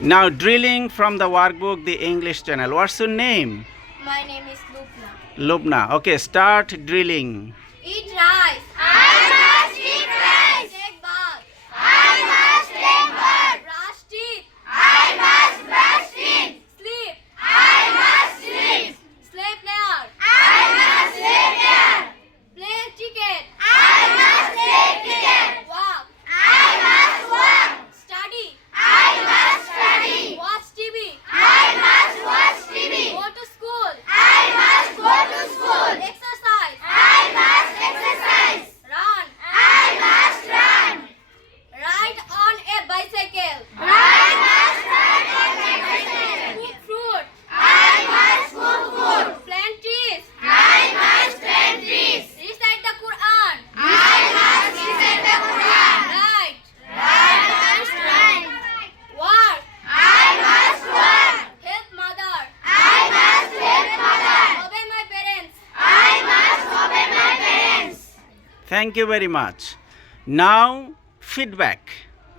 Now drilling from the workbook, the English channel. What's your name? My name is Lubna. Lubna. Okay, start drilling. Eat rice. Thank you very much. Now, feedback.